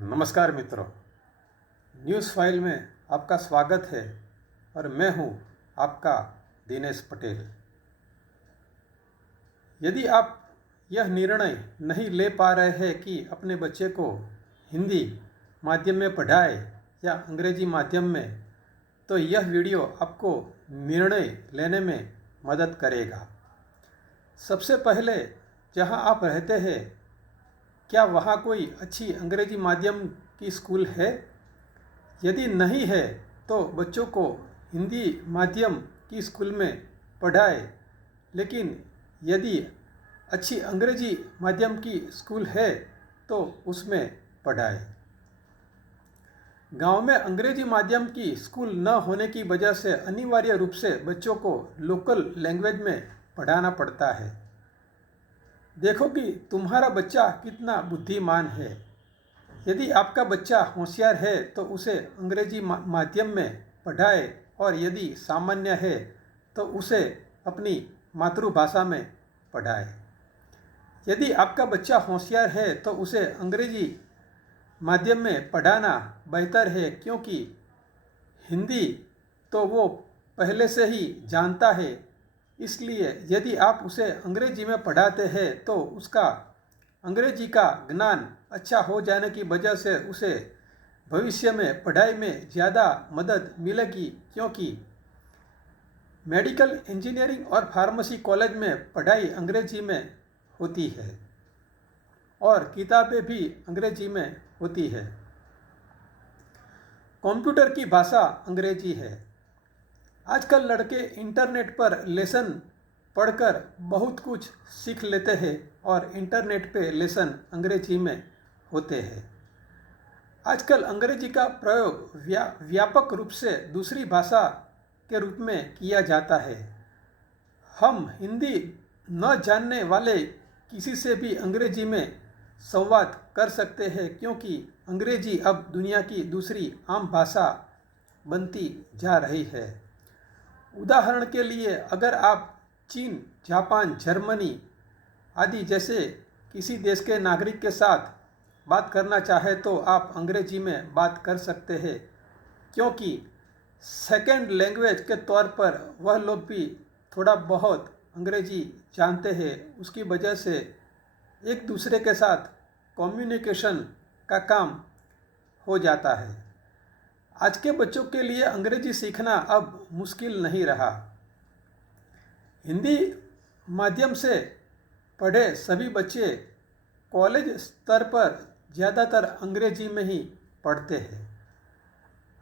नमस्कार मित्रों, news file में आपका स्वागत है और मैं हूं आपका दिनेश पटेल। यदि आप यह निर्णय नहीं ले पा रहे हैं कि अपने बच्चे को हिंदी माध्यम में पढ़ाएं या अंग्रेजी माध्यम में, तो यह वीडियो आपको निर्णय लेने में मदद करेगा। सबसे पहले, जहां आप रहते हैं, क्या वहाँ कोई अच्छी अंग्रेजी माध्यम की स्कूल है? यदि नहीं है तो बच्चों को हिंदी माध्यम की स्कूल में पढ़ाएं, लेकिन यदि अच्छी अंग्रेजी माध्यम की स्कूल है तो उसमें पढ़ाएं। गांव में अंग्रेजी माध्यम की स्कूल न होने की वजह से अनिवार्य रूप से बच्चों को लोकल लैंग्वेज में पढ़ाना पड़ता है। देखो कि तुम्हारा बच्चा कितना बुद्धिमान है। यदि आपका बच्चा होशियार है तो उसे अंग्रेजी माध्यम में पढ़ाए, और यदि सामान्य है तो उसे अपनी मातृभाषा में पढ़ाए। यदि आपका बच्चा होशियार है तो उसे अंग्रेजी माध्यम में पढ़ाना बेहतर है, क्योंकि हिंदी तो वो पहले से ही जानता है। इसलिए यदि आप उसे अंग्रेजी में पढ़ाते हैं तो उसका अंग्रेजी का ज्ञान अच्छा हो जाने की वजह से उसे भविष्य में पढ़ाई में ज़्यादा मदद मिलेगी, क्योंकि मेडिकल इंजीनियरिंग और फार्मेसी कॉलेज में पढ़ाई अंग्रेजी में होती है और किताबें भी अंग्रेजी में होती है। कंप्यूटर की भाषा अंग्रेजी है। आजकल लड़के इंटरनेट पर लेसन पढ़कर बहुत कुछ सीख लेते हैं और इंटरनेट पे लेसन अंग्रेजी में होते हैं। आजकल अंग्रेजी का प्रयोग व्यापक रूप से दूसरी भाषा के रूप में किया जाता है। हम हिंदी न जानने वाले किसी से भी अंग्रेजी में संवाद कर सकते हैं, क्योंकि अंग्रेजी अब दुनिया की दूसरी आम भाषा बनती जा रही है। उदाहरण के लिए, अगर आप चीन, जापान, जर्मनी आदि जैसे किसी देश के नागरिक के साथ बात करना चाहें तो आप अंग्रेजी में बात कर सकते हैं, क्योंकि सेकंड लैंग्वेज के तौर पर वह लोग भी थोड़ा बहुत अंग्रेजी जानते हैं। उसकी वजह से एक दूसरे के साथ कम्युनिकेशन का काम हो जाता है। आज के बच्चों के लिए अंग्रेजी सीखना अब मुश्किल नहीं रहा। हिंदी माध्यम से पढ़े सभी बच्चे कॉलेज स्तर पर ज़्यादातर अंग्रेजी में ही पढ़ते हैं।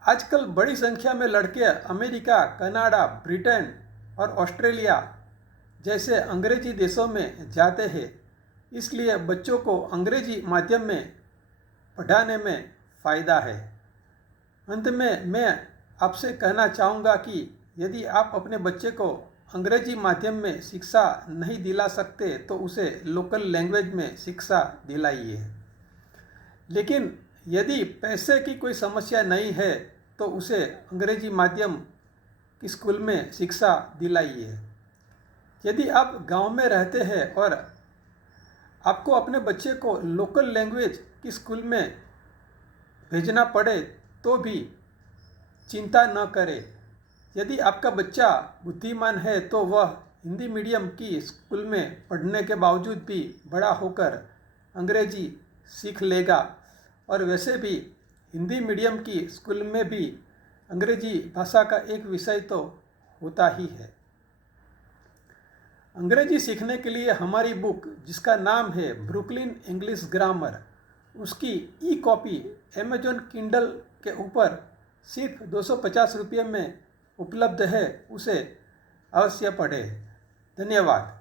आजकल बड़ी संख्या में लड़के अमेरिका, कनाडा, ब्रिटेन और ऑस्ट्रेलिया जैसे अंग्रेजी देशों में जाते हैं। इसलिए बच्चों को अंग्रेजी माध्यम में पढ़ाने में फ़ायदा है। अंत में मैं आपसे कहना चाहूँगा कि यदि आप अपने बच्चे को अंग्रेजी माध्यम में शिक्षा नहीं दिला सकते तो उसे लोकल लैंग्वेज में शिक्षा दिलाइए। लेकिन यदि पैसे की कोई समस्या नहीं है तो उसे अंग्रेजी माध्यम की स्कूल में शिक्षा दिलाइए। यदि आप गांव में रहते हैं और आपको अपने बच्चे को लोकल लैंग्वेज की स्कूल में भेजना पड़े तो भी चिंता न करें। यदि आपका बच्चा बुद्धिमान है तो वह हिंदी मीडियम की स्कूल में पढ़ने के बावजूद भी बड़ा होकर अंग्रेजी सीख लेगा, और वैसे भी हिंदी मीडियम की स्कूल में भी अंग्रेजी भाषा का एक विषय तो होता ही है। अंग्रेजी सीखने के लिए हमारी बुक, जिसका नाम है ब्रुकलिन इंग्लिश ग्रामर, उसकी ई कॉपी अमेजॉन किंडल के ऊपर सिर्फ 250 रुपये में उपलब्ध है। उसे अवश्य पढ़ें। धन्यवाद।